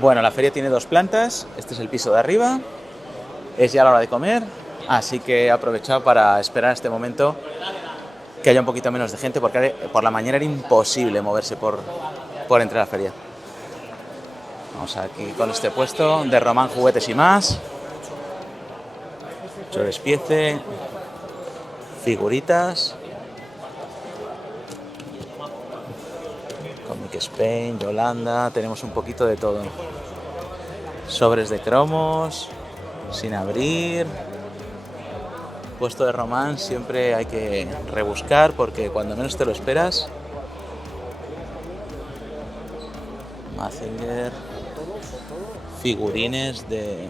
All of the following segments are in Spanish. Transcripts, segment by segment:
Bueno, la feria tiene 2 plantas, este es el piso de arriba, es ya la hora de comer, así que he aprovechado para esperar este momento que haya un poquito menos de gente, porque por la mañana era imposible moverse por entre la feria. Vamos aquí con este puesto de Román Juguetes y Más, chorespiece, figuritas, Comic Spain, Yolanda, tenemos un poquito de todo. Sobres de cromos, sin abrir. Puesto de Román siempre hay que rebuscar porque cuando menos te lo esperas. Mazinger, figurines de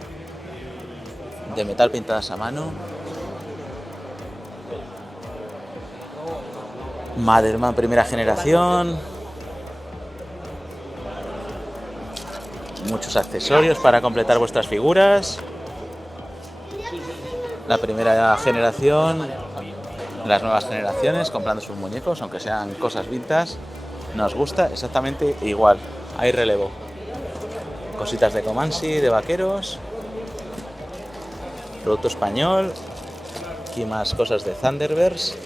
metal pintadas a mano. Maderman primera generación. Muchos accesorios para completar vuestras figuras. La primera generación, las nuevas generaciones comprando sus muñecos, aunque sean cosas vintage, nos gusta exactamente igual. Hay relevo. Cositas de Comanche, de vaqueros. Producto español. Aquí más cosas de Thunderbirds.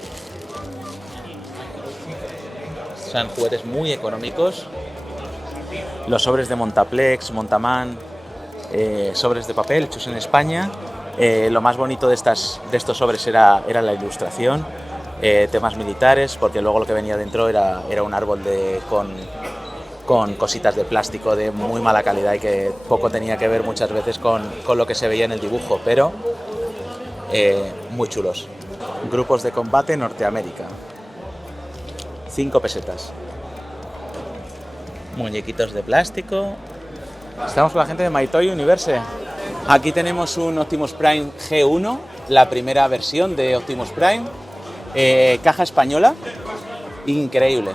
Son juguetes muy económicos. Los sobres de Montaplex, Montaman, sobres de papel hechos en España. Lo más bonito de estos sobres era la ilustración, temas militares, porque luego lo que venía dentro era un árbol con cositas de plástico de muy mala calidad y que poco tenía que ver muchas veces con lo que se veía en el dibujo, pero muy chulos. Grupos de combate Norteamérica, 5 pesetas. Muñequitos de plástico. Estamos con la gente de My Toy Universe. Aquí tenemos un Optimus Prime G1, la primera versión de Optimus Prime, caja española, increíble,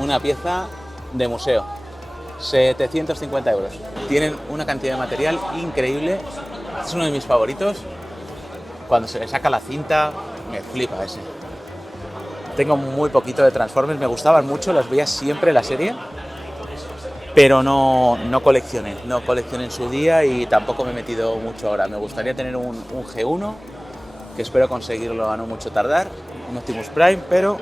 una pieza de museo, 750 euros. Tienen una cantidad de material increíble, es uno de mis favoritos. Cuando se le saca la cinta, me flipa ese. Tengo muy poquito de Transformers, me gustaban mucho, los veía siempre en la serie, pero no coleccioné en su día y tampoco me he metido mucho ahora. Me gustaría tener un G1, que espero conseguirlo a no mucho tardar, un Optimus Prime, pero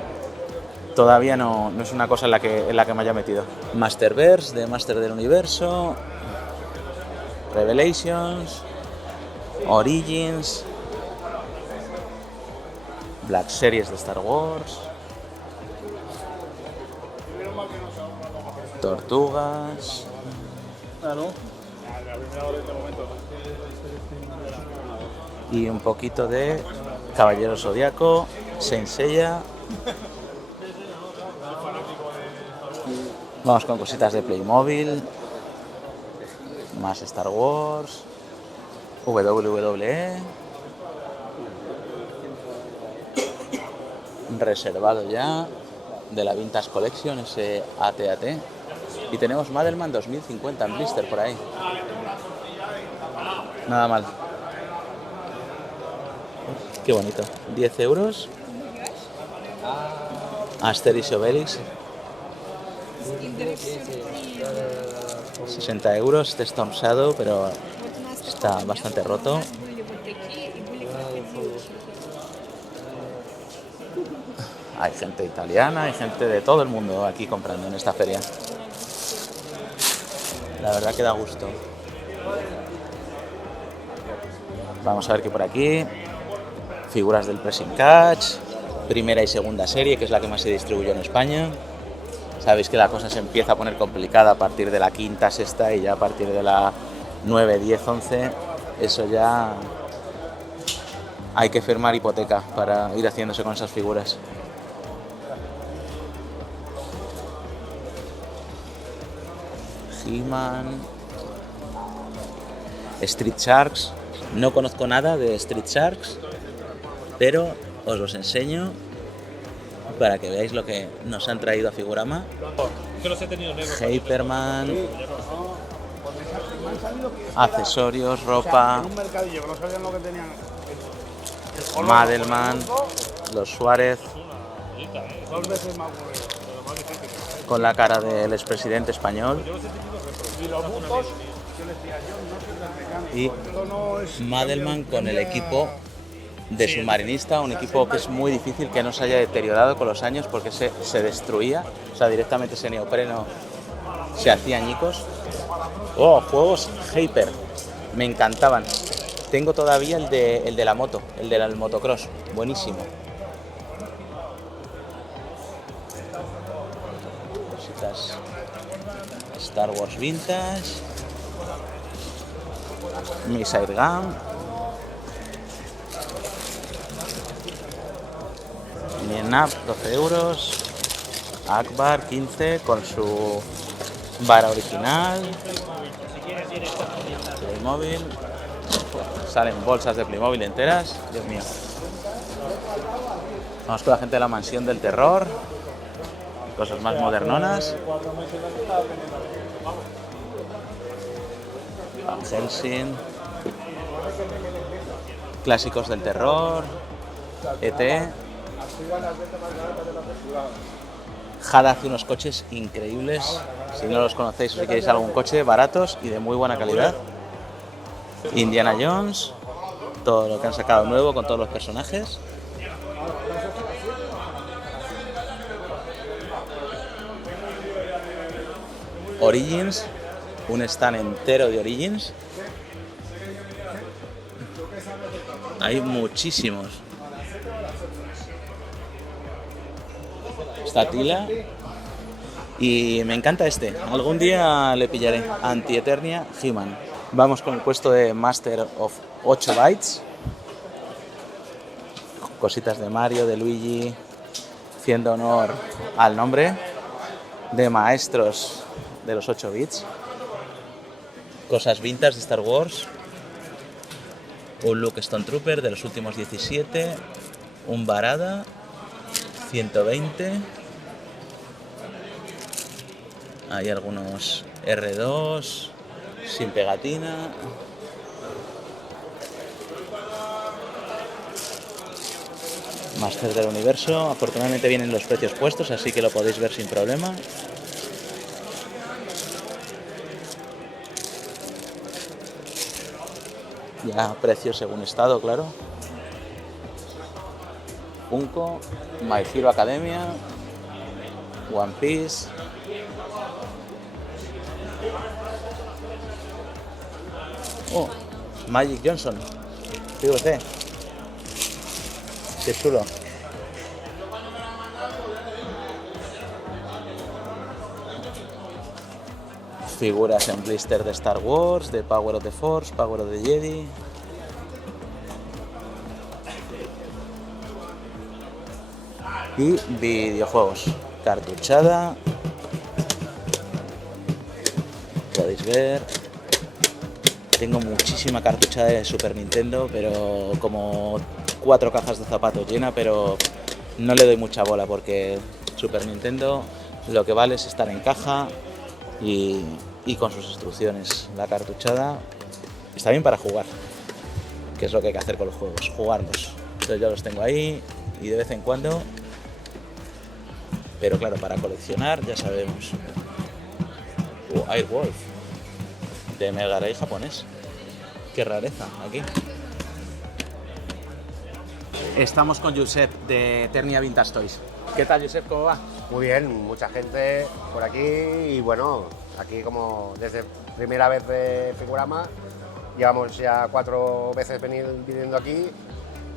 todavía no es una cosa en la que me haya metido. Masterverse, de Master del Universo, Revelations, Origins, Black Series de Star Wars, Tortugas. Y un poquito de Caballero Zodiaco, Saint Seiya. Vamos con cositas de Playmobil, más Star Wars, WWE, reservado ya, de la Vintage Collection, ese AT-AT. Y tenemos Madelman 2050 en blister por ahí. Nada mal. Qué bonito. 10 euros. Asterix y Obelix. 60 euros. Este está usado, pero está bastante roto. Hay gente italiana, hay gente de todo el mundo aquí comprando en esta feria. La verdad que da gusto. Vamos a ver qué por aquí. Figuras del Pressing Catch, primera y segunda serie, que es la que más se distribuyó en España. Sabéis que la cosa se empieza a poner complicada a partir de la quinta, sexta, y ya a partir de la 9, 10, 11, eso ya hay que firmar hipoteca para ir haciéndose con esas figuras. He-Man, Street Sharks. No conozco nada de Street Sharks, pero os los enseño para que veáis lo que nos han traído a Figurama. Hyperman, accesorios, ropa, Madelman, los Suárez, con la cara del expresidente español, y Madelman con el equipo de submarinista, un equipo que es muy difícil que no se haya deteriorado con los años porque se destruía, o sea, directamente ese neopreno se hacía añicos. Oh, juegos Hyper, me encantaban. Tengo todavía el de la moto, el del motocross, buenísimo. Cositas Star Wars Vintage, Missile Gun, Mienap 12 euros, Akbar 15 con su vara original, Playmobil, salen bolsas de Playmobil enteras, Dios mío. Vamos con la gente de la mansión del terror, cosas más modernonas. Van Helsing, clásicos del terror, ET. Hada hace unos coches increíbles, si no los conocéis o si queréis algún coche, baratos y de muy buena calidad. Indiana Jones, todo lo que han sacado nuevo con todos los personajes. Origins, un stand entero de Origins. Hay muchísimos. Está Tila. Y me encanta este. Algún día le pillaré. Anti-Eternia He-Man. Vamos con el puesto de Master of 8 bytes. Cositas de Mario, de Luigi, haciendo honor al nombre, de maestros de los 8 bits. Cosas vintage de Star Wars. Un Luke Stone Trooper de los últimos 17. Un Barada 120. Hay algunos R2 sin pegatina. Master del Universo. Afortunadamente vienen los precios puestos, así que lo podéis ver sin problema. Ya precios según estado, claro. Funko, My Hero Academia, One Piece. Oh, Magic Johnson, PVC. Qué chulo. Figuras en blister de Star Wars, de Power of the Force, Power of the Jedi. Y videojuegos. Cartuchada. Podéis ver. Tengo muchísima cartuchada de Super Nintendo, pero como 4 cajas de zapatos llena, pero no le doy mucha bola porque Super Nintendo lo que vale es estar en caja y con sus instrucciones. La cartuchada está bien para jugar, que es lo que hay que hacer con los juegos, jugarlos. Entonces yo los tengo ahí y de vez en cuando, pero claro, para coleccionar ya sabemos. Airwolf de Mega Drive japonés, qué rareza aquí. Estamos con Josep de Eternia Vintage Toys. ¿Qué tal, Josep? ¿Cómo va? Muy bien, mucha gente por aquí y bueno, aquí como desde primera vez de Figurama, llevamos ya 4 veces viniendo aquí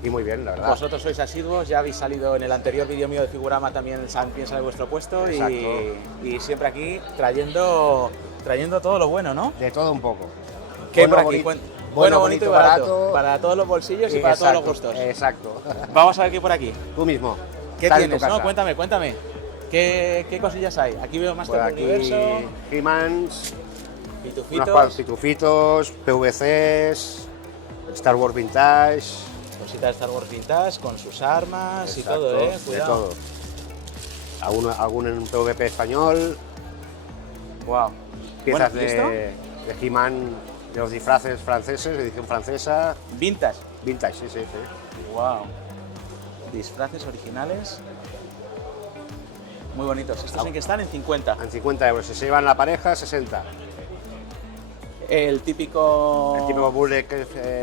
aquí muy bien, la verdad. Vosotros sois asiduos, ya habéis salido en el anterior vídeo mío de Figurama, también piensa de vuestro puesto y siempre aquí trayendo todo lo bueno, ¿no? De todo un poco. ¿Qué Bueno, por aquí? bueno, Bonito y barato. Para todos los bolsillos y para todos los gustos. Exacto. Vamos a ver qué por aquí. Tú mismo. ¿Qué Estás en tienes? tu casa. No, cuéntame. ¿Qué cosillas hay? Aquí veo más Por del aquí, universo, He-Mans, unos pitufitos, cuantos pitufitos, PVCs, Star Wars Vintage. cositas de Star Wars Vintage con sus armas Exacto, y todo, de cuidado. todo. Algún en PVP español, Wow. piezas Bueno, ¿y esto? de He-Man, de los disfraces franceses, edición francesa. Vintage. Vintage, sí. Wow. Disfraces originales. Muy bonitos. Estos en que están en 50. En 50 euros. Si se llevan la pareja, 60. El típico bullet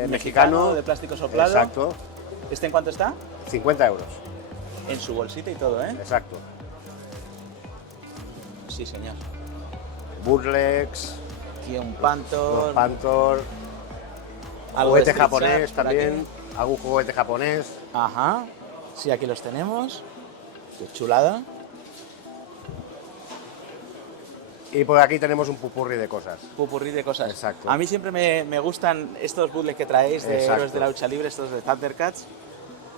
mexicano. de plástico soplado. Exacto. ¿Este en cuánto está? 50 euros. En su bolsita y todo, ¿eh? Exacto. Sí, señor. Burlex, Aquí un Phantom. los Phantom, algo juguete de Street japonés Sharks por también, algún juguete japonés. Ajá. Sí, aquí los tenemos. Qué chulada. Y por aquí tenemos un pupurri de cosas. Pupurrí de cosas. Exacto. A mí siempre me gustan estos bootlegs que traéis de Exacto. héroes de la lucha libre, estos de Thundercats.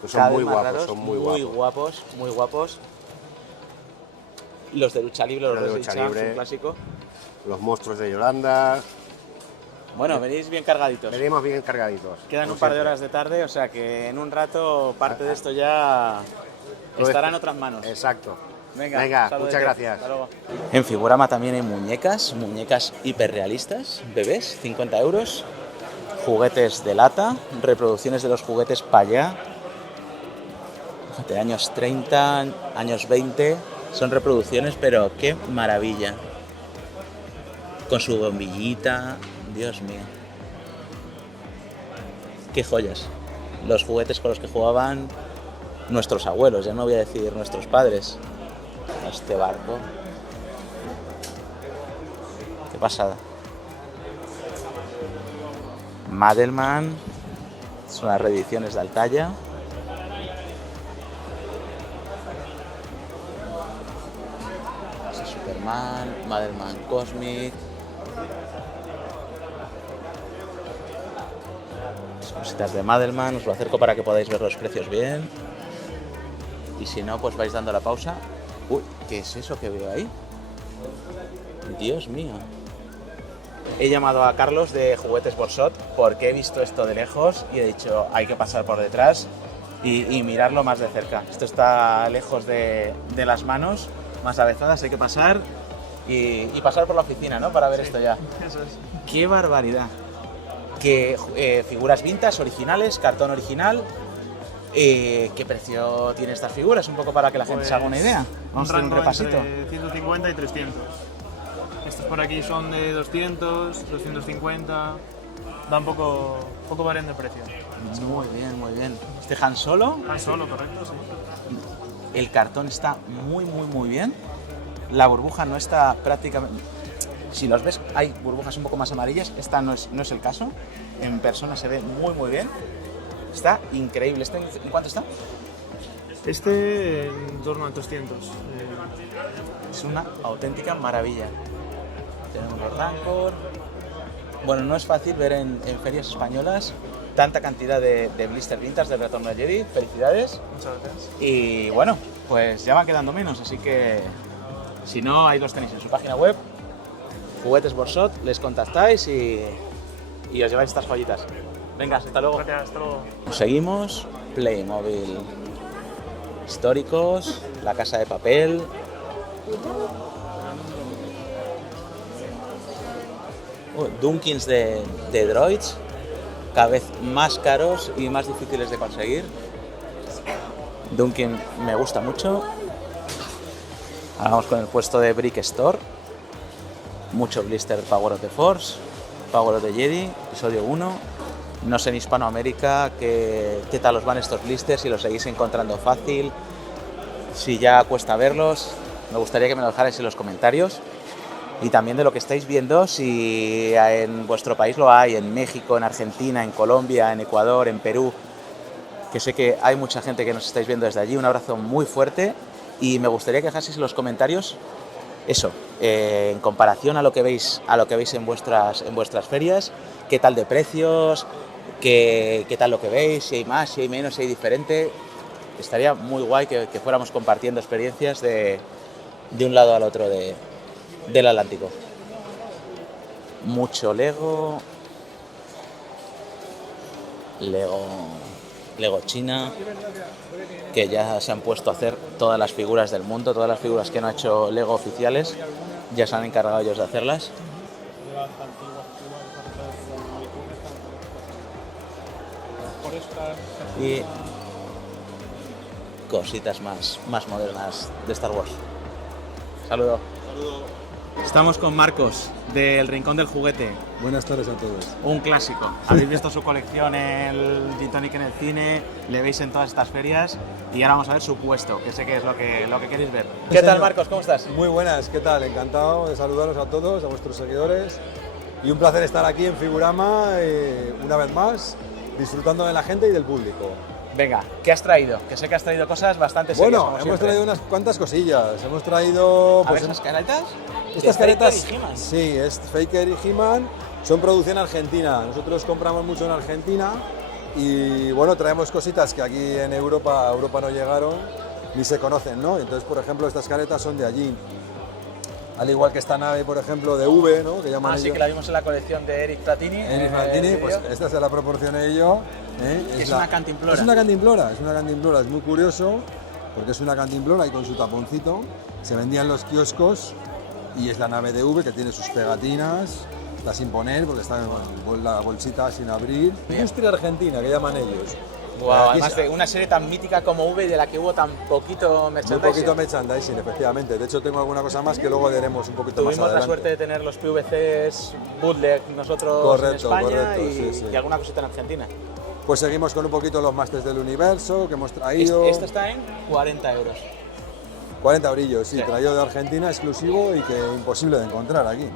Que Cada son muy vez más guapos, raros, son muy guapos. muy guapos. Los de lucha libre, los Los de de lucha Champs, libre. un clásico. Los monstruos de Yolanda. Bueno, venís bien cargaditos. Venimos bien cargaditos. Quedan como un par de siempre. horas de tarde, o sea que en un rato parte de esto ya Todo estará en esto- otras manos. Exacto. Venga, Venga, saludete. muchas gracias. Hasta luego. En Figurama también hay muñecas hiperrealistas, bebés, 50 euros. Juguetes de lata, reproducciones de los juguetes para allá. Fíjate, años 30, años 20, son reproducciones, pero qué maravilla. Con su bombillita, Dios mío. Qué joyas. Los juguetes con los que jugaban nuestros abuelos, ya no voy a decir nuestros padres. Este barco. Qué pasada. Madelman. Son las reediciones de Altaya. Superman, Madelman Cosmic. Las cositas de Madelman, os lo acerco para que podáis ver los precios bien. Y si no, pues vais dando la pausa. Uy, ¿qué es eso que veo ahí? Dios mío. He llamado a Carlos de Juguetes Borsot porque he visto esto de lejos y he dicho, hay que pasar por detrás y mirarlo más de cerca. Esto está lejos de las manos, más avezadas, hay que pasar y pasar por la oficina, ¿no? Para ver esto ya. Eso es. ¡Qué barbaridad! Que figuras vintage, originales, cartón original. ¿Qué precio tiene estas figuras? Un poco para que la gente se haga una idea. Vamos a hacer un rango repasito. entre 150 y 300. Estos por aquí son de 200, 250. Da un poco varían de precio. Muy bien, muy bien. Este Han Solo, Tan solo, correcto, sí. el cartón está muy bien. La burbuja no está prácticamente... Si los ves, hay burbujas un poco más amarillas. Esta no es el caso. En persona se ve muy bien. Está increíble. ¿Este en cuánto está? Este en torno a 300. Es una auténtica maravilla. Tenemos los Rancor. Bueno, no es fácil ver en ferias españolas tanta cantidad de blister vintage del Retorno de Jedi. Felicidades. Muchas gracias. Y bueno, pues ya van quedando menos, así que si no, ahí los tenéis en su página web. Juguetes Borsot, les contactáis y os lleváis estas joyitas. Venga, hasta luego. Gracias, hasta luego. Seguimos, Playmobil históricos, La Casa de Papel. Dunkins de droids, cada vez más caros y más difíciles de conseguir. Dunkin me gusta mucho. Ahora vamos con el puesto de Brick Store. Mucho blister Power of the Force, Power of the Jedi, episodio 1. No sé en Hispanoamérica qué tal os van estos blisters, si los seguís encontrando fácil, si ya cuesta verlos. Me gustaría que me lo dejarais en los comentarios. Y también de lo que estáis viendo, si en vuestro país lo hay, en México, en Argentina, en Colombia, en Ecuador, en Perú. que sé que hay mucha gente que nos estáis viendo desde allí. Un abrazo muy fuerte y me gustaría que dejaseis en los comentarios eso, en comparación a lo que veis en vuestras ferias, qué tal de precios, qué tal lo que veis, si hay más, si hay menos, si hay diferente. Estaría muy guay que fuéramos compartiendo experiencias de un lado al otro del Atlántico. Mucho Lego China, que ya se han puesto a hacer todas las figuras del mundo, todas las figuras que no ha hecho Lego oficiales, ya se han encargado ellos de hacerlas. Y cositas más modernas de Star Wars. Saludo. Estamos con Marcos, del Rincón del Juguete. Buenas tardes a todos. Un clásico. Habéis visto su colección, el Gin Tonic en el cine, le veis en todas estas ferias y ahora vamos a ver su puesto, que sé que es lo que queréis ver. ¿Qué tal, Marcos? ¿Cómo estás? Muy buenas, ¿qué tal? Encantado de saludaros a todos, a vuestros seguidores y un placer estar aquí en Figurama una vez más, disfrutando de la gente y del público. Venga, ¿qué has traído? Que sé que has traído cosas bastante serias. Bueno, hemos traído unas cuantas cosillas. Hemos traído... Pues, ¿esas caretas? Estas caretas, Faker y He-Man. sí, es Faker y He-Man, son producción argentina. Nosotros compramos mucho en Argentina y bueno, traemos cositas que aquí en Europa no llegaron ni se conocen, ¿no? Entonces, por ejemplo, estas caretas son de allí. Al igual que esta nave, por ejemplo, de V, ¿no? Que llaman sí, que la vimos en la colección de Eric Fratini. Eric Fratini, pues esta se la proporcioné yo. Es una cantimplora. Es una cantimplora, es muy curioso porque es una cantimplora y con su taponcito se vendía en los kioscos y es la nave de V que tiene sus pegatinas, está sin poner porque está con la bolsita sin abrir. Industria argentina, que llaman ellos. Wow, además de una serie tan mítica como V de la que hubo tan poquito merchandising. Muy poquito merchandising, efectivamente. De hecho, tengo alguna cosa más que luego veremos un poquito más adelante. Tuvimos la suerte de tener los PVCs bootleg nosotros en España y alguna cosita en Argentina. Pues seguimos con un poquito los Masters del Universo que hemos traído. Este está en 40 euros. 40 brillos, sí, traído de Argentina, exclusivo y que imposible de encontrar aquí.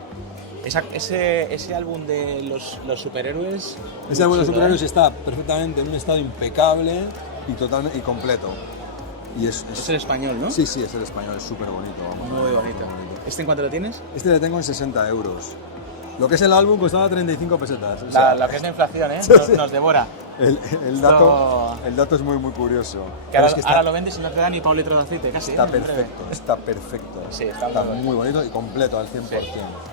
Ese álbum de los superhéroes... Ese álbum de los superhéroes está perfectamente en un estado impecable y totalmente y completo. Y es el español, ¿no? Sí, es el español, es súper bonito. Muy bonito. ¿Este en cuánto lo tienes? Este le tengo en 60 euros. Lo que es el álbum costaba 35 pesetas. O sea, lo que es la inflación, ¿eh? Nos devora. El dato es muy curioso. Que ahora lo vendes y no te da ni pa' un litro de aceite, casi. Está perfecto. Sí, está muy bonito y completo al 100%. Sí.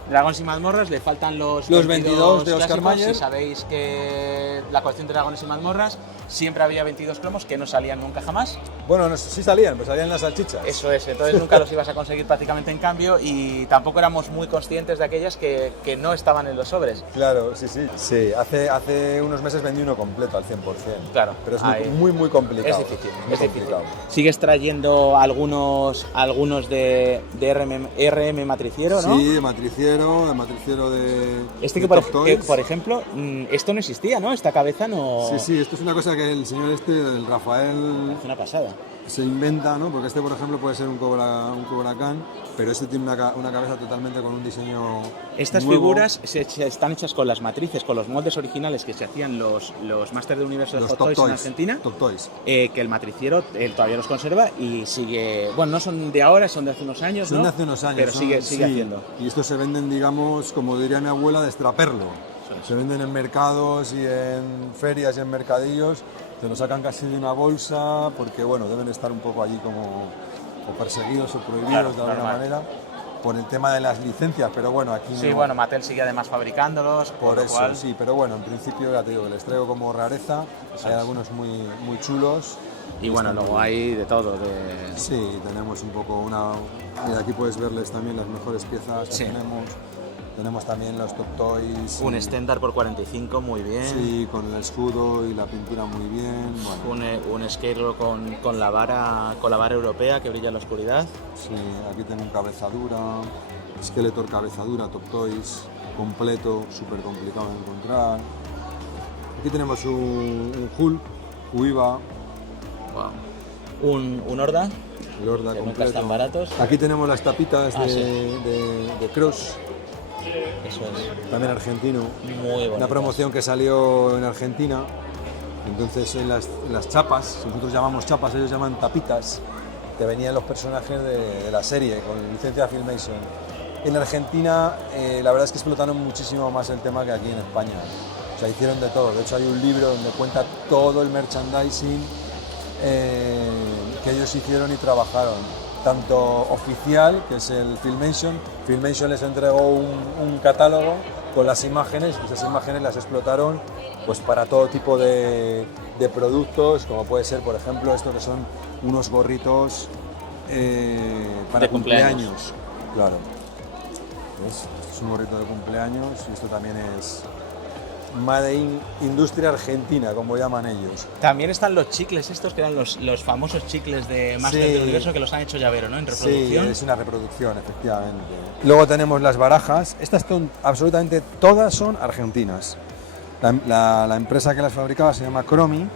Dragones y mazmorras, le faltan los 22 de Oscar Mayer. Si sabéis que la colección de Dragones y mazmorras siempre había 22 cromos que no salían nunca jamás. Bueno, no, sí salían, pues salían las salchichas. Eso es, entonces nunca los ibas a conseguir prácticamente en cambio y tampoco éramos muy conscientes de aquellas que no estaban en los sobres. Claro, sí. Sí, hace unos meses vendí uno completo al 100%. Claro. Pero es muy complicado. Es difícil. ¿Sigues trayendo algunos de RM matriciero, no? Sí, de matriciero de que por ejemplo, esto no existía, ¿no? Esta cabeza no... Sí, esto es una cosa que el señor el Rafael... Es una pasada. Se inventa, ¿no? Porque este, por ejemplo, puede ser un Cobra Khan, pero este tiene una cabeza totalmente con un diseño Estas nuevo. Figuras están hechas con las matrices, con los moldes originales que se hacían los Masters del Universo de Hot Toys en Argentina. Top Toys. Que el matriciero todavía los conserva y sigue... Bueno, no son de ahora, son de hace unos años, ¿no? Son de hace unos años. Pero sigue haciendo. Y estos se venden, digamos, como diría mi abuela, de extraperlo. Se venden en mercados y en ferias y en mercadillos. Se los sacan casi de una bolsa porque, bueno, deben estar un poco allí como perseguidos o prohibidos de alguna manera por el tema de las licencias, pero bueno, aquí sí, no. Bueno, Mattel sigue además fabricándolos, por eso, cual... sí, pero bueno, en principio ya te digo, les traigo como rareza, hay algunos muy chulos. Y bueno, luego hay de todo. Sí, tenemos un poco Mira, aquí puedes verles también las mejores piezas que tenemos. Tenemos también los Top Toys. Un Stendhal por 45, muy bien. Sí, con el escudo y la pintura muy bien. Bueno. Un Scarecrow con la vara europea que brilla en la oscuridad. Sí, aquí tengo un cabezadura, Skeletor cabezadura, Top Toys, completo, súper complicado de encontrar. Aquí tenemos un Hulk, Uiva. Wow. Un Horda. El Horda que completo. Nunca están baratos. Aquí tenemos las tapitas de Cross. Eso es. También argentino. Muy bonito. Una promoción que salió en Argentina Entonces en las chapas, nosotros llamamos chapas, ellos llaman tapitas, que venían los personajes de la serie con licencia Filmation. En Argentina la verdad es que explotaron muchísimo más el tema que aquí en España. O sea, hicieron de todo. De hecho hay un libro donde cuenta todo el merchandising que ellos hicieron y trabajaron. Tanto oficial, que es el Filmation. Filmation les entregó un catálogo con las imágenes, y esas imágenes las explotaron pues para todo tipo de productos, como puede ser, por ejemplo, esto que son unos gorritos para de cumpleaños. Claro. ¿Ves? Esto es un gorrito de cumpleaños y esto también es Made in Industria Argentina, como llaman ellos. También están los chicles estos, que eran los famosos chicles de Master del Universo, que los han hecho llavero, ¿no? En reproducción. Sí, es una reproducción, efectivamente. Luego tenemos las barajas. Estas son, absolutamente todas son argentinas. La empresa que las fabricaba se llama Cromi,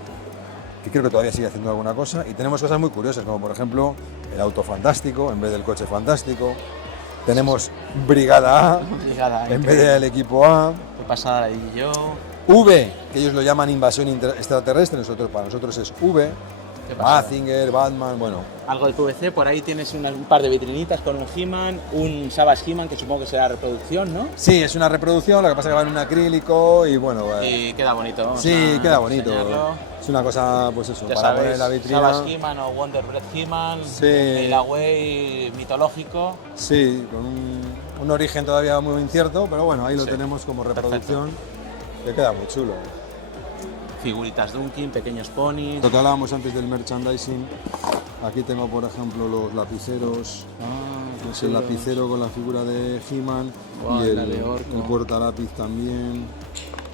que creo que todavía sigue haciendo alguna cosa. Y tenemos cosas muy curiosas, como por ejemplo el auto fantástico en vez del coche fantástico. Tenemos Brigada A en vez del equipo A. Qué pasada ahí yo. V, que ellos lo llaman invasión extraterrestre, para nosotros es V. Mazinger, Batman, bueno. Algo de PVC, por ahí tienes un par de vitrinitas con un He-Man, un Savage He-Man, que supongo que será reproducción, ¿no? Sí, es una reproducción, lo que pasa es que va en un acrílico y bueno... Y queda bonito. Sí, queda bonito. Enseñarlo. Es una cosa, pues eso, Ya para sabéis, poner en la vitrina. Savage He-Man o Wonder Bread He-Man, Sí. el Away mitológico. Sí, con un origen todavía muy incierto, pero bueno, ahí lo Sí. tenemos como reproducción, que queda muy chulo. Figuritas Dunkin, pequeños ponis. Lo que hablábamos antes del merchandising, aquí tengo por ejemplo los lapiceros, es el lapicero con la figura de He-Man Guau, y la de Orco. el portalápiz también.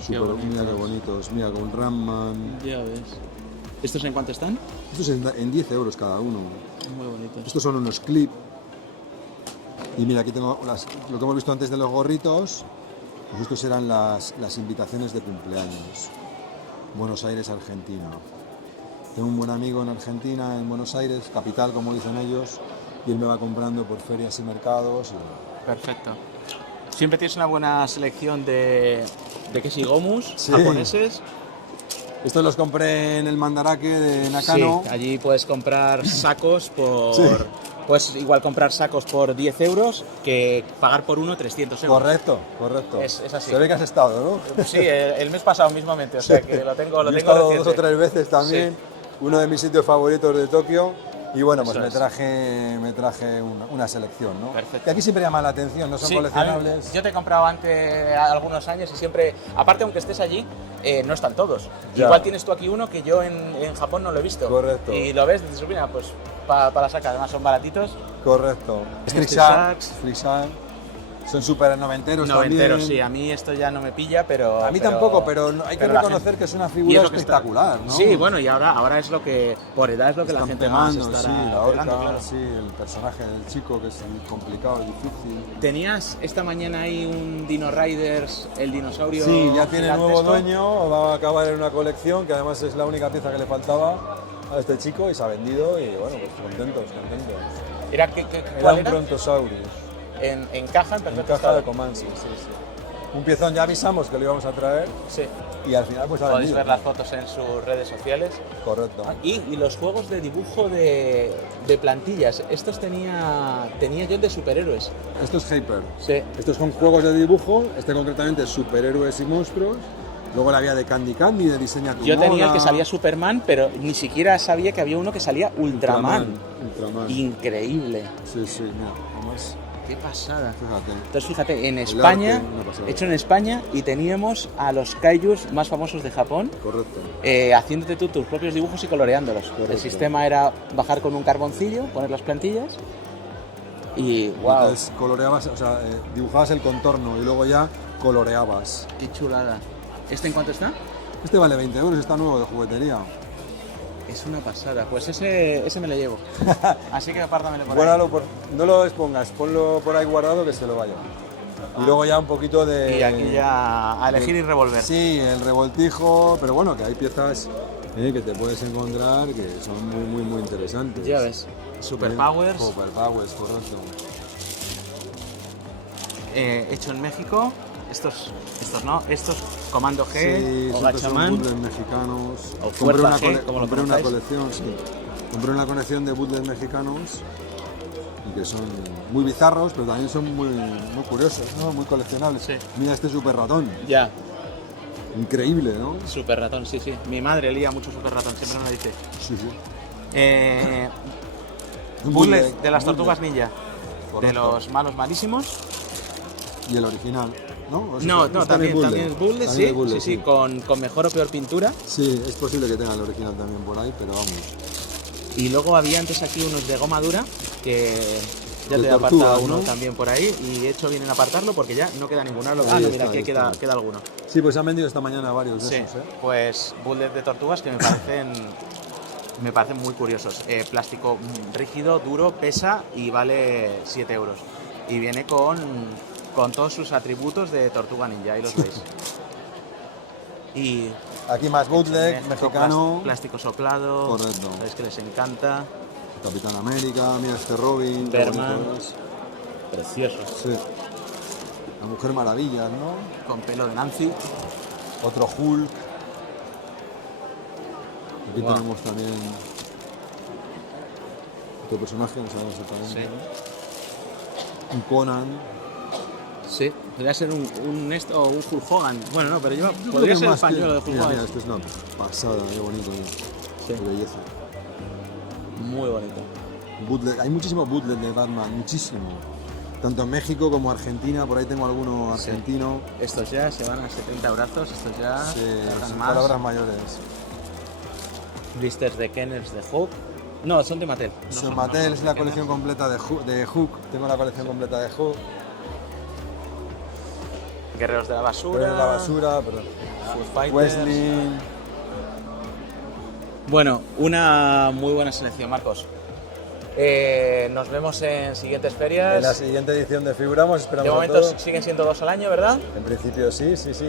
Mira qué bonitos, mira con Ramman. Ya ves. ¿Estos en cuánto están? Estos en 10 euros cada uno. Muy bonitos. Estos son unos clips. Y mira, aquí tengo lo que hemos visto antes de los gorritos. Pues estos eran las invitaciones de cumpleaños. Buenos Aires, Argentina. Tengo un buen amigo en Argentina, en Buenos Aires, capital como dicen ellos, y él me va comprando por ferias y mercados. Perfecto. Siempre tienes una buena selección de Keshigomus Sí. japoneses. Estos los compré en el Mandarake de Nakano. Sí, allí puedes comprar sacos por... Sí. Puedes igual comprar sacos por 10 euros que pagar por uno 300 euros. Correcto, correcto. Es así. Se ve que has estado, ¿no? Sí, el mes pasado mismamente, o sea que lo tengo Yo he estado reciente. 2 o 3 veces también, uno de mis sitios favoritos de Tokio. Y bueno, pues Eso me es. traje una selección, ¿no? Perfecto. Que aquí siempre llama la atención, no son Sí, coleccionables. yo te he comprado antes algunos años y siempre, aparte aunque estés allí, no están todos. Ya. Igual tienes tú aquí uno que yo en Japón no lo he visto. Correcto. Y lo ves, dices, mira, pues para la saca, además son baratitos. Correcto. Street Sharks. Free Shark. Son súper noventeros Noventeros, también. sí, a mí esto ya no me pilla, pero... A mí tampoco, pero hay que pero la reconocer gente- que es una y figura es lo que está- espectacular, ¿no? Sí, bueno, y ahora es lo que, por edad es lo que la Están gente más pegando, estará sí, la orca, pegando, claro. sí, el personaje del chico que es muy complicado, difícil. Tenías esta mañana ahí un Dino Riders, el dinosaurio Sí, ya tiene nuevo gigantesco. dueño, va a acabar en una colección que además es la única pieza que le faltaba a este chico y se ha vendido y bueno, pues contentos. Era, Era ¿cuál un era? Brontosaurus, En caja, en en perfecto caja estado. de Comanche. Un piezón, ya avisamos que lo íbamos a traer Sí. y al final pues ha Podéis vendido. ver las fotos en sus redes sociales. Correcto. Y los juegos de dibujo de plantillas. Estos tenía yo el de superhéroes. Esto es Hyper. Sí. Estos son juegos de dibujo, este concretamente es superhéroes y monstruos. Luego la había de Candy Candy, de diseña tu Yo tenía el moda. que salía Superman, pero ni siquiera sabía que había uno que salía Ultraman. Ultraman. Increíble. Sí, mira, además, Qué pasada. fíjate. Entonces fíjate, en arte, España, una pasada. hecho en España, y teníamos a los kaijus más famosos de Japón, Correcto. haciéndote tú tus propios dibujos y coloreándolos. Correcto. El sistema era bajar con un carboncillo, poner las plantillas y wow, Entonces coloreabas, o sea, dibujabas el contorno y luego ya coloreabas. qué chulada. ¿Este en cuánto está? Este vale 20 euros, está nuevo de juguetería. Es una pasada. Pues ese me lo llevo. Así que apártamelo por ahí. Guárdalo no lo expongas, ponlo por ahí guardado que se lo vaya. Y luego ya un poquito de... Y aquí ya a elegir y revolver. Sí, el revoltijo, pero bueno, que hay piezas que te puedes encontrar que son muy interesantes. Ya ves. Superpowers, Superpowers, correcto. hecho en México. Estos Estos no, estos Comando G Sí, o estos son Gatchaman. bootlegs mexicanos. O Fuerza G, como lo compré una conozcáis. colección, sí. Compré una colección de bootlegs mexicanos y que son muy bizarros, pero también son muy curiosos, ¿no? Muy coleccionables. Sí. Mira este super ratón, Ya, increíble, ¿no? Super Ratón, sí, sí. Mi madre lía mucho Super Ratón, siempre me dice. Sí, sí. Un Bootleg bootleg, de las bootleg. Tortugas Ninja. De Correcto. los malos malísimos. Y el original, ¿no? O sea, No, es no, también es bootleg, También sí, es bootleg, sí, con mejor o peor pintura. Sí, es posible que tenga el original también por ahí, pero vamos. Y luego había antes aquí unos de goma dura que ya De te he tortugas, apartado uno ¿no? también por ahí y he hecho bien en apartarlo porque ya no queda ninguno. Ahí No, está, mira, aquí ahí queda, está. queda alguno. Sí, pues se han vendido esta mañana varios de Sí, esos, ¿eh? pues bootleg de tortugas que me parecen muy curiosos. Plástico rígido, duro, pesa y vale 7 euros. Y viene con todos sus atributos de Tortuga Ninja, ahí los veis. Y Aquí más bootleg, mexicano, plástico soplado, Correcto. sabéis que les encanta. Capitán América, mira este Robin, qué Berman. bonito es. Precioso. Sí. La Mujer Maravilla, ¿no? Con pelo de Nancy. Otro Hulk. Aquí Guau. tenemos también otro personaje, no sabemos exactamente. Sí. Un Conan. Sí, podría ser un esto o un Hulk Hogan. Bueno, no, pero Yo creo podría que ser el más que- pañuelo de Hulk Mira, Hogan. mira, esto es una pasada, qué bonito, Sí. qué belleza. Muy bonito. Bootleg. Hay muchísimo bootleg de Batman, muchísimo. Tanto en México como Argentina, por ahí tengo alguno Sí. argentino. Estos ya se van a 70 brazos, estos ya Sí, tardan sin más. palabras mayores. Blisters de Kenners de Hook. No, son de Mattel. No Son no Mattel, son es la de colección Kenners. completa de Hook. Tengo la colección completa de Hook. Guerreros de la basura. Pero de la basura, perdón. Foo Fighters. Wesley. Bueno, una muy buena selección, Marcos. Nos vemos en siguientes ferias. En la siguiente edición de Figuramos, De esperamos a momento todos. siguen siendo 2 al año, ¿verdad? En principio sí, sí, sí.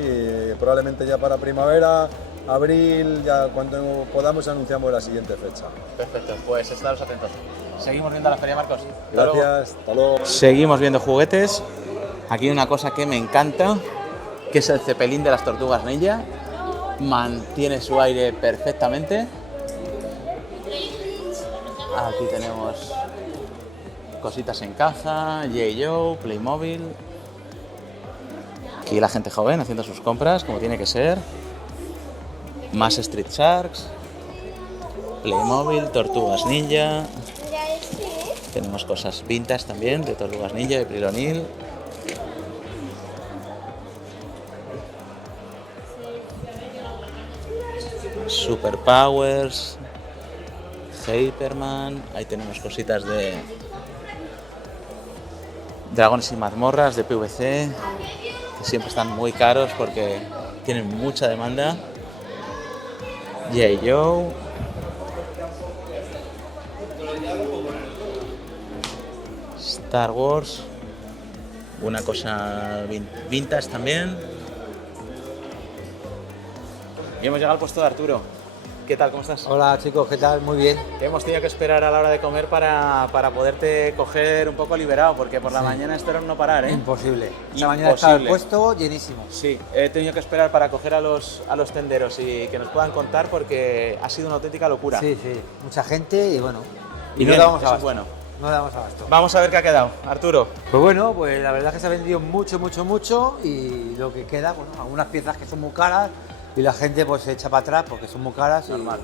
Probablemente ya para primavera, abril, ya cuando podamos anunciamos la siguiente fecha. Perfecto, pues estaros atentos. Seguimos viendo la feria, Marcos. Hasta luego. Gracias, hasta luego. Seguimos viendo juguetes. Aquí hay una cosa que me encanta, que es el cepelín de las Tortugas Ninja. Mantiene su aire perfectamente. Aquí tenemos cositas en caja, J. Joe, Playmobil. Aquí la gente joven haciendo sus compras, como tiene que ser. Más Street Sharks. Playmobil, Tortugas Ninja. Tenemos cosas vintage también, de Tortugas Ninja, de April O'Neil. Superpowers, Hyperman, ahí tenemos cositas de Dragones y mazmorras de PVC, que siempre están muy caros porque tienen mucha demanda. J. Joe. Star Wars, una cosa vintage también. Y hemos llegado al puesto de Arturo. ¿Qué tal? ¿Cómo estás? Hola chicos, ¿qué tal? Muy bien. Que hemos tenido que esperar a la hora de comer para poderte coger un poco liberado, porque por la mañana esto era un no parar, ¿eh? Imposible. Esta mañana estaba el puesto llenísimo. Sí, he tenido que esperar para coger a los tenderos y que nos puedan contar porque ha sido una auténtica locura. Sí, sí. Mucha gente y bueno. Y no bien, damos eso es abasto. bueno. No damos abasto. Vamos a ver qué ha quedado. Arturo. Pues bueno, pues la verdad es que se ha vendido mucho, mucho, mucho y lo que queda, bueno, algunas piezas que son muy caras y la gente pues se echa para atrás porque son muy caras. Normal.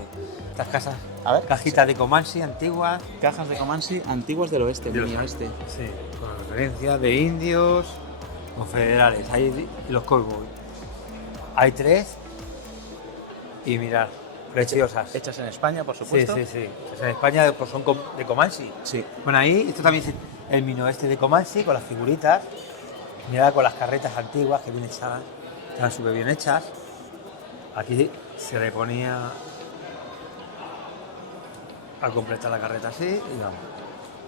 Y estas casas, A ver. cajitas de Comanche antiguas. Cajas de Comanche antiguas del oeste, mini oeste. Sí, con referencias de indios, confederales. Hay los cowboys. Hay 3 y mirar, preciosas. Hechas en España, por Sí, supuesto. sí, sí. Pues en España pues son de Comanche. Sí. Bueno, ahí, esto también es el mini oeste de Comanche, con las figuritas. Mirad con las carretas antiguas que bien echadas, están súper bien hechas. Aquí se le ponía al completar la carreta así y vamos.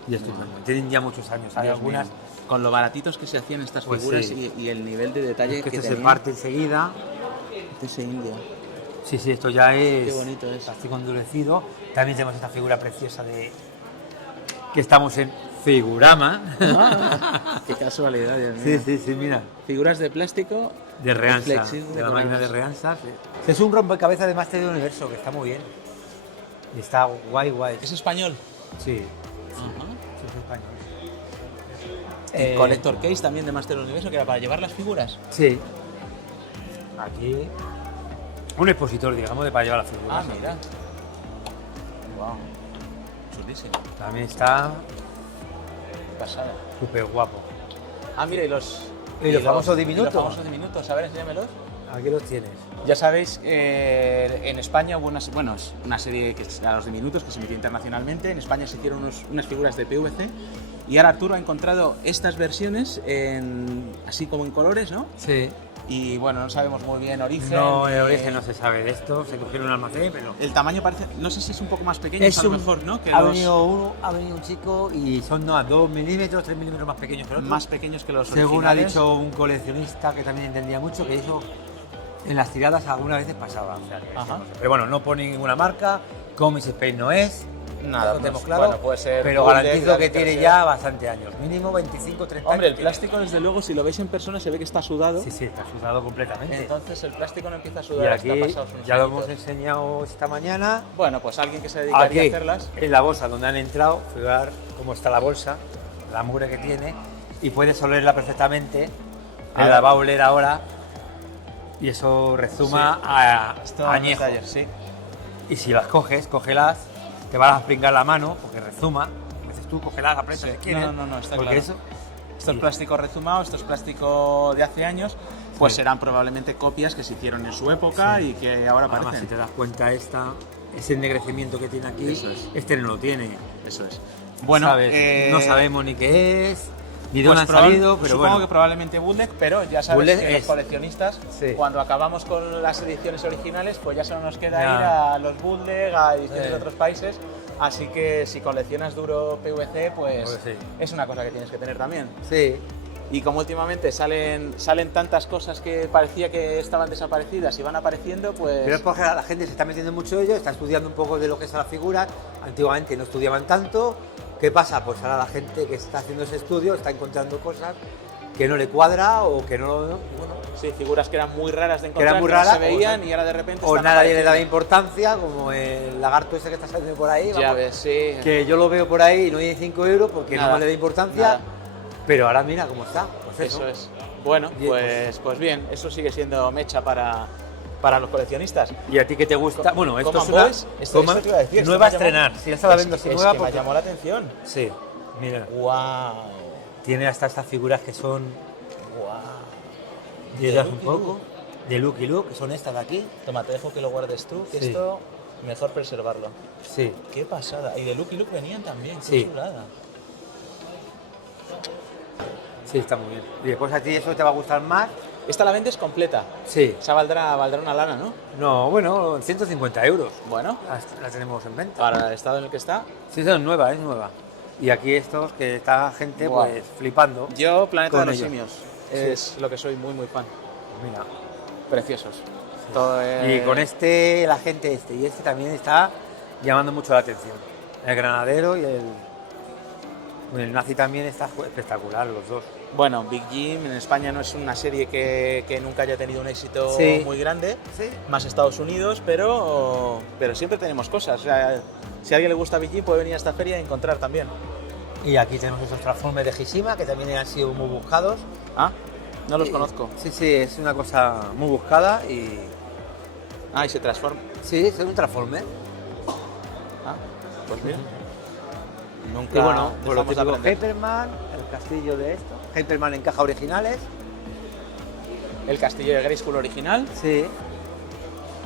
Y estupendo. Tienen ya muchos años. Hay Dios algunas mío. Con lo baratitos que se hacían estas Pues figuras sí. y el nivel de detalle que que esto se tenían. parte enseguida. Este es India. Sí, sí, esto ya es Qué bonito es. plástico endurecido. También tenemos esta figura preciosa de que estamos en Figurama. Qué casualidad, Dios mío. Sí, sí, sí, mira. Figuras de plástico de Reansa, flexible, de la con máquina de las- Reansa. Sí. Es un rompecabezas de Master del Universo, que está muy bien. Y está guay, guay. ¿Es español? Sí, Ajá. sí, es español. Y Collector Case también de Master del Universo, que era para llevar las figuras. Sí. Aquí un expositor, digamos, de para llevar las figuras. Ah, mira. Wow. Chulísimo. También está Pasada. súper guapo. Ah, mira, y los... Y los famosos diminutos. y los famosos diminutos. A ver, enséñamelos. Aquí los tienes. Ya sabéis, en España hubo una serie que es a los diminutos que se emitió internacionalmente. En España se hicieron unas figuras de PVC. Y ahora Arturo ha encontrado estas versiones así como en colores, ¿no? Sí. Y bueno, no sabemos muy bien origen. No, el origen no se sabe de esto. Se cogieron un almacén, pero... El tamaño parece, no sé si es un poco más pequeño, Es a lo un- mejor, ¿no? Que ha, los venido un chico y son 2 milímetros, 3 milímetros más pequeños que los otros. más pequeños que los Según ha originales. dicho un coleccionista que también entendía mucho, que eso en las tiradas algunas veces pasaba. O sea, que Ajá. no sé. Pero bueno, no pone ninguna marca, Comics Space no es, Nada, lo tenemos pues, claro, bueno, puede ser pero Bootleg, garantizo la que tiene versión. ya bastante años, mínimo 25, 30 Hombre, el años. plástico, desde luego, si lo veis en persona, se ve que está sudado. Sí, sí, está sudado completamente. Entonces el plástico no empieza a Y sudar aquí hasta pasados unos ya lo añitos. hemos enseñado esta mañana. Bueno, pues alguien que se dedicaría Aquí, a hacerlas. en la bolsa donde han entrado, fijar cómo está la bolsa, la mugre que tiene, y puedes olerla perfectamente. Ah. La va a oler ahora, y eso rezuma a Esto añejo. no es de ayer, sí. Y si las coges, cógelas, te vas a pringar la mano, porque rezuma. Como dices tú, cógelas, aprietas Sí. si quieres. No, está porque claro. eso. Esto es Sí. plástico rezumado, esto es plástico de hace años, pues Sí. serán probablemente copias que se hicieron en su época y que ahora Además, si aparecen. te das cuenta, ese ennegrecimiento que tiene aquí, Eso es. este no lo tiene. Eso es. Bueno, ¿Sabes? No sabemos ni qué es, ni de pues dónde han salido, pero supongo bueno. que probablemente bootleg, pero ya sabes Bootleg que los es. coleccionistas, Sí. cuando acabamos con las ediciones originales, pues ya solo nos queda Ya. ir a los bootleg, a ediciones Sí. de otros países, así que si coleccionas duro PVC, pues Pues sí. es una cosa que tienes que tener también. Sí. Y como últimamente salen tantas cosas que parecía que estaban desaparecidas y van apareciendo, pues... Pero es porque la gente se está metiendo mucho en ello, está estudiando un poco de lo que son las figuras. Antiguamente no estudiaban tanto. ¿Qué pasa? Pues ahora la gente que está haciendo ese estudio está encontrando cosas que no le cuadra o que no... bueno, Sí, figuras que eran muy raras de que eran encontrar, muy que no raras se veían o, y ahora de repente o están nadie le daba apareciendo. importancia, como el lagarto ese que está saliendo por ahí. Ya vamos, ves, sí. que yo lo veo por ahí y no hay 5 euros porque Nada, no le da importancia. nada. Pero ahora mira cómo está. Pues Eso es. Bueno, Bien, pues bien, eso sigue siendo mecha para los coleccionistas. ¿Y a ti qué te gusta? Bueno, esto Common es una Boys, esto te iba a decir, esto nueva a me llamó- estrenar. Si ya estaba viendo así es nueva, que me porque- llamó la atención. Sí, mira. ¡Wow! Tiene hasta estas figuras que son... ¡Wow! Llegas De un Lucky poco. De Lucky Luke, que son estas de aquí. Toma, te dejo que lo guardes tú, que Sí. esto mejor preservarlo. Sí. ¡Qué pasada! Y de Lucky Luke venían también, qué Sí. chulada. Sí, está muy bien. Y después a ti eso te va a gustar más. Esta la vendes completa. Sí. Esa valdrá una lana, ¿no? No, bueno, 150 euros. Bueno, La tenemos en venta. para el estado en el que está. Sí, es nueva, es nueva. Y aquí estos que está gente Guau. pues flipando. Yo, Planeta Con de los ellos. Simios, es lo que soy muy, muy fan. Mira. Preciosos. Todo, Y con este, la gente y este también está llamando mucho la atención. El granadero y el nazi también está espectacular, los dos. Bueno, Big Jim en España no es una serie que nunca haya tenido un éxito Sí. muy grande, Sí. más Estados Unidos, pero siempre tenemos cosas. O sea, si a alguien le gusta Big Jim puede venir a esta feria y encontrar también. Y aquí tenemos estos Transformers de Hishima, que también han sido muy buscados. Ah, no los Y- conozco. Sí, sí, es una cosa muy buscada y... Ah, y se transforma. Sí, es un Transformer. Ah, pues mira. Nunca Y bueno, por lo dejamos de típico, aprender. Hyperman, el castillo de esto. Hyperman en caja originales. El castillo de Grayskull original. Sí,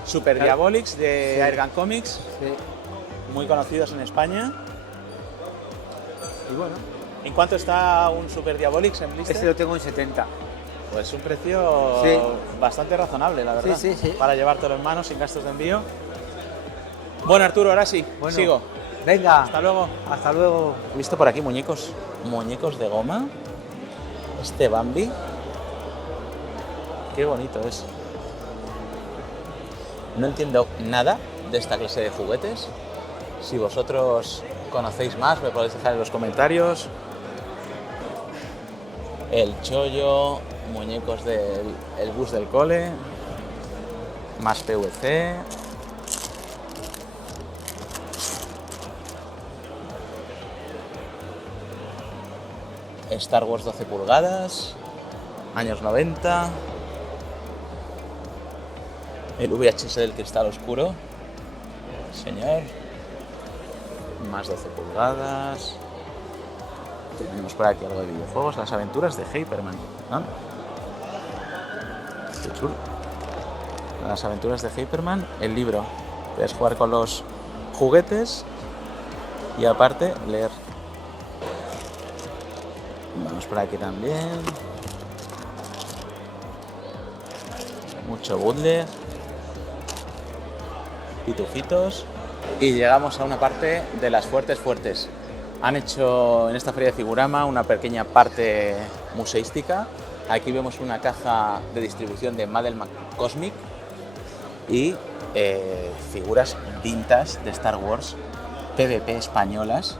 Super Claro. Diabolics de Sí. Airgun Comics, sí. muy conocidos en España. Y bueno, ¿En cuánto está un Super Diabolics en blister? este lo tengo en 70. Pues un precio Sí. bastante razonable, la verdad. Sí, sí, sí. Para llevártelo en mano sin gastos de envío. Bueno, Arturo, ahora sí, Bueno, sigo. Venga, Hasta luego. hasta luego. He visto por aquí muñecos de goma. Este Bambi. Qué bonito es. No entiendo nada de esta clase de juguetes. Si vosotros conocéis más, me podéis dejar en los comentarios. El chollo muñecos del el bus del cole, más PVC. Star Wars 12 pulgadas, años 90. El VHS del cristal oscuro, señor. Más 12 pulgadas. Tenemos por aquí algo de videojuegos, las aventuras de Hyperman, ¿no? Qué chulo. Las aventuras de Hyperman, el libro. Puedes jugar con los juguetes y aparte leer. Vamos por aquí también. Mucho bootleg. Pitufitos. Y llegamos a una parte de las fuertes. Han hecho en esta feria de Figurama una pequeña parte museística. Aquí vemos una caja de distribución de Madelman Cosmic y figuras vintage de Star Wars, PvP españolas.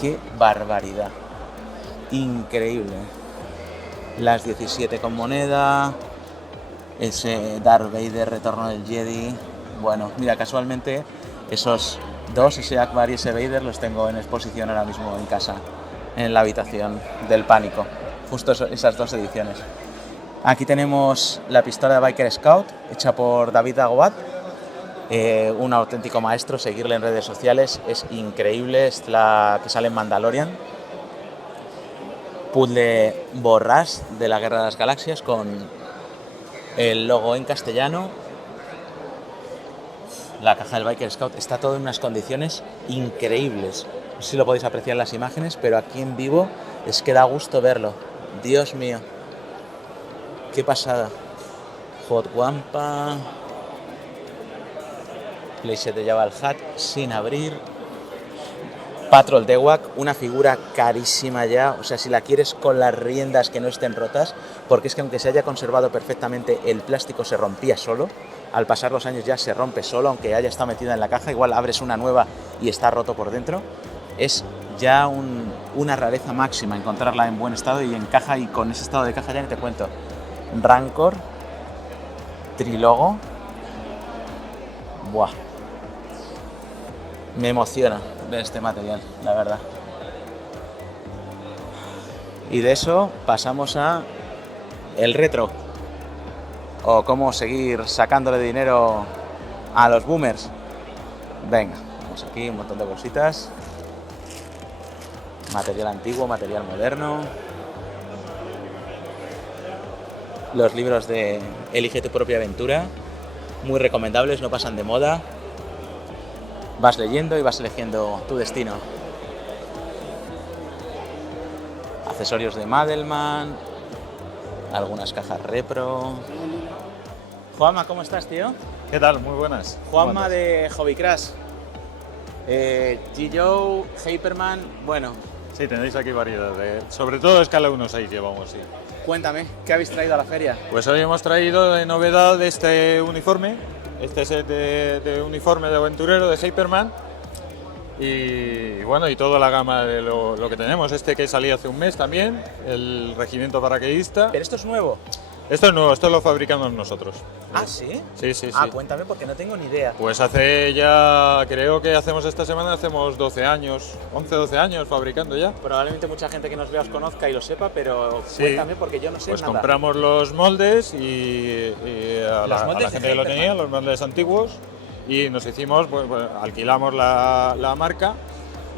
¡Qué barbaridad! Increíble. Las 17 con moneda, ese Darth Vader, Retorno del Jedi. Bueno, mira, casualmente esos dos, ese Akbar y ese Vader, los tengo en exposición ahora mismo en casa, en la habitación del pánico. Justo esas dos ediciones. Aquí tenemos la pistola de Biker Scout, hecha por David Dagobah. Un auténtico maestro, seguirle en redes sociales, es increíble, es la que sale en Mandalorian. Puzzle Borrás de la Guerra de las Galaxias con el logo en castellano. La caja del Biker Scout está todo en unas condiciones increíbles. No sé si lo podéis apreciar en las imágenes, pero aquí en vivo es que da gusto verlo. Dios mío, qué pasada. Hot Wampa, playset de Jabba el Hutt sin abrir. Patrol Dewak, una figura carísima ya, o sea, si la quieres con las riendas que no estén rotas, porque es que aunque se haya conservado perfectamente, el plástico se rompía solo. Al pasar los años ya se rompe solo, aunque haya estado metida en la caja, igual abres una nueva y está roto por dentro. Es ya una rareza máxima encontrarla en buen estado y en caja, y con ese estado de caja ya ni te cuento. Rancor, Trilogo. Buah. Me emociona ver este material, la verdad. Y de eso pasamos a el retro. O cómo seguir sacándole dinero a los boomers. Venga, vamos aquí, un montón de cositas. Material antiguo, material moderno. Los libros de Elige tu propia aventura. Muy recomendables, no pasan de moda. Vas leyendo y vas eligiendo tu destino. Accesorios de Madelman. Algunas cajas repro. Juanma, ¿cómo estás, tío? ¿Qué tal? Muy buenas. Juanma de Hobby Crash. G-Joe, Hyperman, bueno. Sí, tenéis aquí variedad. Sobre todo escala 1.6 llevamos, sí. Cuéntame, ¿qué habéis traído a la feria? Pues hoy hemos traído de novedad este uniforme, este set de uniforme de aventurero de Hyperman. Y bueno, y toda la gama de lo que tenemos. Este que salía hace un mes también, el regimiento paracaidista. ¿Pero esto es nuevo? Esto es nuevo, esto lo fabricamos nosotros. ¿Ah, sí? Sí, sí, sí. Ah, cuéntame porque no tengo ni idea. Pues hace ya, creo que hacemos esta semana, hacemos 12 años, 11, 12 años fabricando ya. Probablemente mucha gente que nos vea os conozca y lo sepa, pero Sí. cuéntame porque yo no sé Pues nada. compramos los moldes y a la moldes de gente que lo Hyperman. tenía, los moldes antiguos, y nos hicimos, pues alquilamos la marca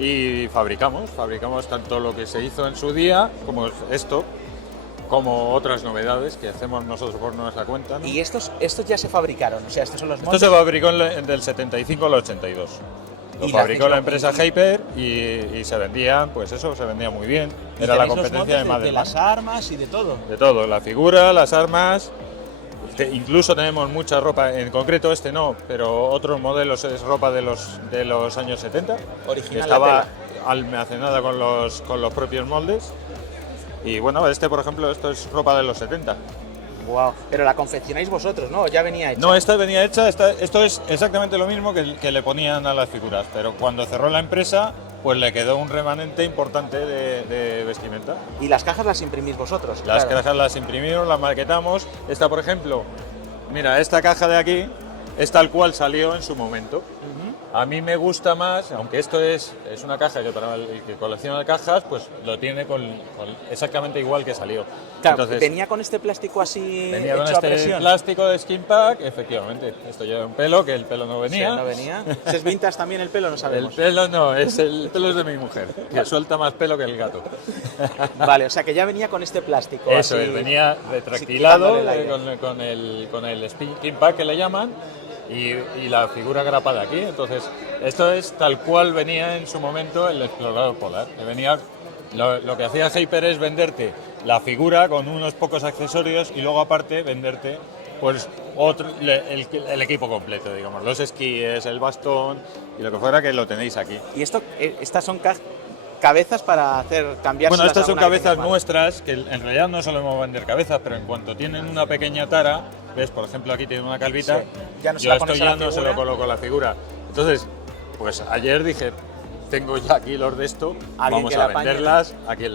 y fabricamos tanto lo que se hizo en su día, como esto, como otras novedades que hacemos nosotros por nuestra cuenta, ¿no? Y estos ya se fabricaron, o sea, estos son los Esto moldes. se fabricó del 75 al 82. Lo ¿Y fabricó la hacéis empresa Hyper y se vendían, pues eso, se vendía muy bien. Y Era la tenéis los competencia de moldes de Madelman. las armas y de todo. De todo, la figura, las armas, incluso tenemos mucha ropa, en concreto este no, pero otros modelos es ropa de los años 70, Original que la estaba tela. almacenada con los propios moldes. Y bueno, este por ejemplo, esto es ropa de los 70. Wow. Pero la confeccionáis vosotros, ¿no? Ya venía hecha. No, esta venía hecha, esto es exactamente lo mismo que le ponían a las figuras, pero cuando cerró la empresa, pues le quedó un remanente importante de vestimenta. Y las cajas las imprimís vosotros. Las claro. cajas las imprimimos, las maquetamos. Esta, por ejemplo, mira, esta caja de aquí es tal cual salió en su momento. A mí me gusta más, aunque esto es una caja que para el que colecciona cajas, pues lo tiene con exactamente igual que salió. Claro, Entonces, venía con este plástico así venía hecho con a este presión. plástico de skin pack, efectivamente. Esto lleva un pelo, que el pelo no venía. Sí, no venía. ¿Es vintage también el pelo? No El sabemos. pelo no, el pelo es de mi mujer, que suelta más pelo que el gato. Vale, o sea que ya venía con este plástico. Eso así, es, venía retractilado quitándole el aire. con el skin pack que le llaman y la figura grapada aquí. Entonces, esto es tal cual venía en su momento el explorador polar. Lo que hacía Hyper es venderte la figura con unos pocos accesorios y luego aparte venderte pues el equipo completo, digamos, los esquíes, el bastón y lo que fuera, que lo tenéis aquí. Y estas son cabezas para cambiarse. Bueno, estas son cabezas nuestras, que en realidad no solemos vender cabezas, pero en cuanto tienen una pequeña tara, ves, por ejemplo, aquí tiene una calvita, Sí, ya no se yo la esto pones a ya la no se figura. lo coloco a la figura. Entonces, pues ayer dije, tengo ya kilos de esto, vamos que a la apañe. venderlas a quien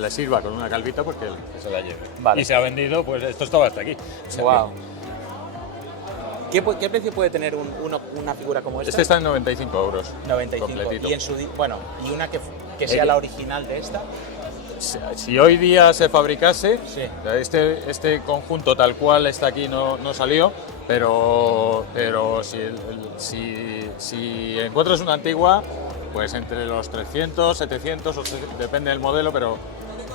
le sirva con una calvita, pues que se la lleve. Vale. Y se ha vendido, pues esto estaba hasta aquí. O sea Wow. ¿Qué precio puede tener una figura como esta? Este está en 95 euros. 95. Completito. Y y una que sea la original de esta. Si hoy día se fabricase, Sí. este conjunto tal cual está aquí no salió, pero si encuentras una antigua, pues entre los 300, 700, depende del modelo, pero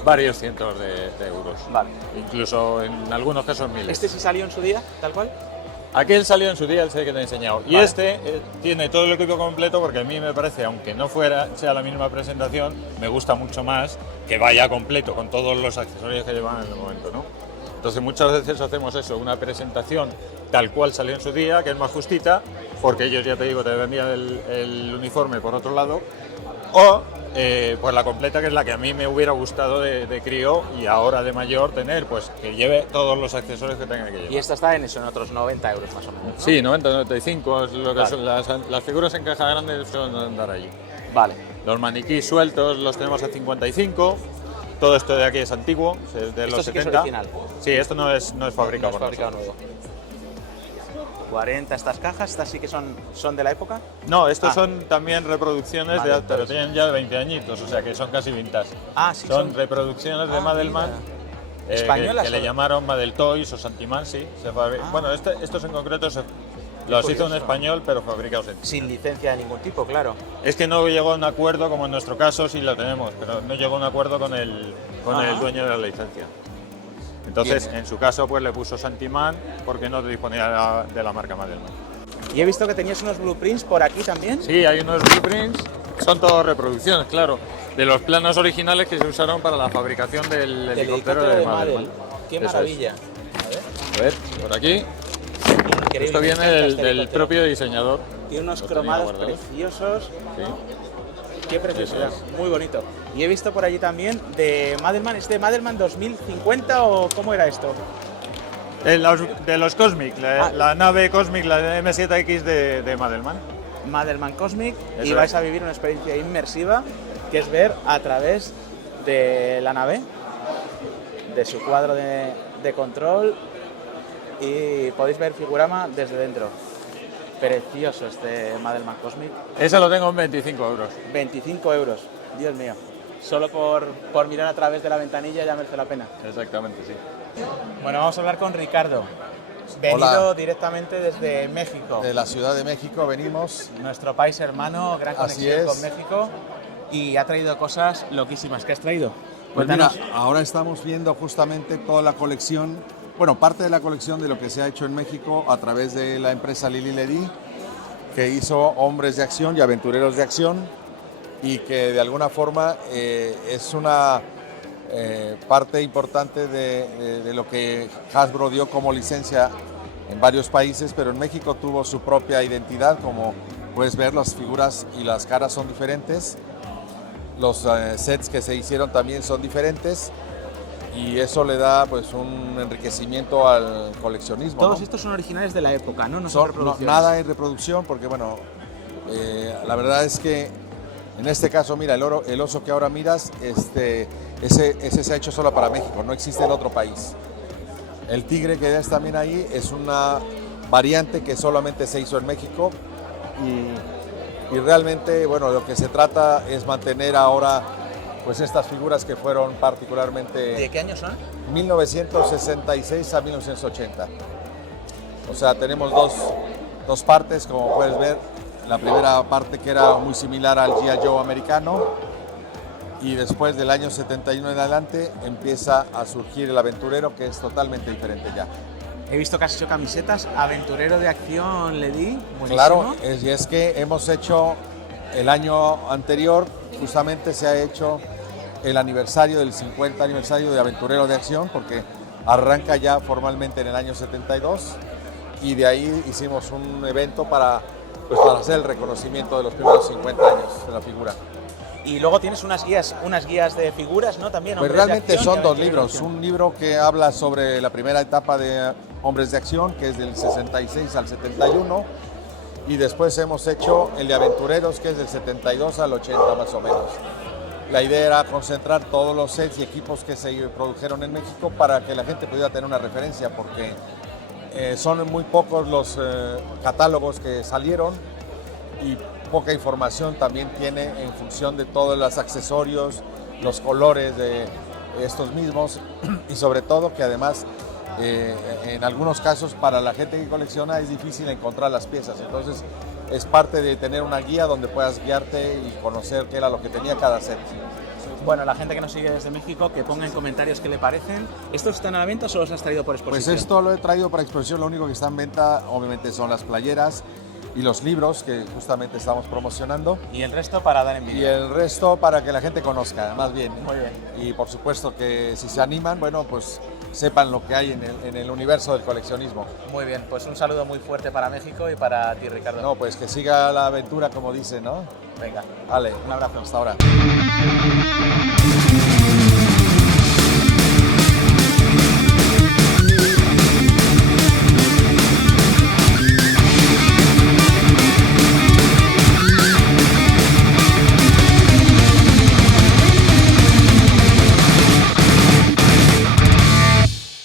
varios cientos de euros. Vale. Incluso en algunos casos miles. ¿Este sí salió en su día, tal cual? Aquel salió en su día, el set que te he enseñado. Y Vale. este tiene todo el equipo completo porque a mí me parece, aunque no sea la misma presentación, me gusta mucho más que vaya completo con todos los accesorios que llevan en el momento, ¿no? Entonces muchas veces hacemos eso, una presentación tal cual salió en su día, que es más justita, porque ellos, ya te digo, te vendían el uniforme por otro lado, o pues la completa, que es la que a mí me hubiera gustado de crío y ahora de mayor tener, pues que lleve todos los accesorios que tenga que llevar. Y esta está en otros 90 euros más o menos, ¿no? Sí, 90, 95, es lo que Vale. son las figuras en caja grande suelen andar allí. Vale. Los maniquís sueltos los tenemos a 55. Todo esto de aquí es antiguo, es de Esto los sí que es 70. original. Sí, esto no es fabricado No es por fabricado nosotros. nuevo. 40 estas cajas, estas sí que son de la época. No, estos Ah. son también reproducciones, Vale, pero entonces. tienen ya 20 añitos, o sea que son casi vintage. Ah, sí, son reproducciones de Ah, Madelman. mira. ¿Españolas Que le o- llamaron Madel Toys o Santiman, sí. Bueno, estos en concreto los hizo un curioso. español, pero fabricados en Sin licencia de ningún tipo, claro. Es que no llegó a un acuerdo, como en nuestro caso sí lo tenemos, pero no llegó a un acuerdo con el dueño de la licencia. Entonces, Bien. en su caso, pues le puso Santiman porque no disponía de la marca Madelman. Y he visto que tenías unos blueprints por aquí también. Sí, hay unos blueprints, son todas reproducciones, claro, de los planos originales que se usaron para la fabricación del Del helicóptero de Madelman. Madel. Qué Eso es. maravilla. A ver, por aquí. Increíble, Esto me viene encanta este del helicóptero. propio diseñador. Tiene unos Los tenía cromados guardados. preciosos. Sí. Qué preciosidad, Eso muy bonito. Y he visto por allí también de Madelman, ¿es de Madelman 2050 o cómo era esto? De los Cosmic, la nave Cosmic, la M7X de Madelman. Madelman Cosmic, y Eso vais es. a vivir una experiencia inmersiva que es ver a través de la nave, de su cuadro de control, y podéis ver Figurama desde dentro. Precioso este Madelman Cosmic. Ese lo tengo en 25 euros. 25 euros, Dios mío. Solo por mirar a través de la ventanilla ya merece la pena. Exactamente, sí. Bueno, vamos a hablar con Ricardo. Venido Hola. directamente desde México. De la Ciudad de México venimos. Nuestro país hermano, gran Así conexión es. con México. Y ha traído cosas loquísimas. ¿Qué has traído? Pues mira, Cuéntanos. ahora estamos viendo justamente toda la colección, bueno, parte de la colección de lo que se ha hecho en México a través de la empresa Lili Ledy, que hizo Hombres de Acción y Aventureros de Acción, y que de alguna forma es una parte importante de lo que Hasbro dio como licencia en varios países, pero en México tuvo su propia identidad. Como puedes ver, las figuras y las caras son diferentes. Los sets que se hicieron también son diferentes. y eso le da pues un enriquecimiento al coleccionismo. Todos ¿no? estos son originales de la época, ¿no? No son Son, reproducciones. nada en reproducción porque bueno, la verdad es que en este caso, mira, el oso que ahora miras, ese se ha hecho solo para México, no existe en otro país. El tigre que ves también ahí es una variante que solamente se hizo en México y realmente, bueno, lo que se trata es mantener ahora pues estas figuras que fueron particularmente... ¿De qué año son? 1966 a 1980. O sea, tenemos dos partes, como puedes ver. La primera parte que era muy similar al G.I. Joe americano y después del año 71 en adelante empieza a surgir el aventurero, que es totalmente diferente ya. He visto que has hecho camisetas, aventurero de acción, le di. Buenísimo. Claro, y es que hemos hecho el año anterior, justamente se ha hecho el aniversario del 50 aniversario de Aventurero de Acción, porque arranca ya formalmente en el año 72 y de ahí hicimos un evento para hacer el reconocimiento de los primeros 50 años de la figura. Y luego tienes unas guías de figuras, ¿no? También. Pues realmente son dos libros. Un libro que habla sobre la primera etapa de Hombres de Acción, que es del 66 al 71, y después hemos hecho el de Aventureros, que es del 72 al 80 más o menos. La idea era concentrar todos los sets y equipos que se produjeron en México para que la gente pudiera tener una referencia, porque son muy pocos los catálogos que salieron y poca información también tiene en función de todos los accesorios, los colores de estos mismos y sobre todo que además en algunos casos para la gente que colecciona es difícil encontrar las piezas, entonces es parte de tener una guía donde puedas guiarte y conocer qué era lo que tenía cada set. Bueno, la gente que nos sigue desde México, que ponga en comentarios qué le parecen. ¿Estos están a la venta o solo los has traído por exposición? Pues esto lo he traído para exposición, lo único que está en venta obviamente son las playeras y los libros que justamente estamos promocionando. Y el resto para dar Y envidia. el resto para que la gente conozca, más bien. Muy bien. Y por supuesto que si se animan, bueno, pues sepan lo que hay en el universo del coleccionismo. Muy bien, pues un saludo muy fuerte para México y para ti, Ricardo. No, pues que siga la aventura como dice, ¿no? Venga. Vale, Un abrazo. hasta ahora.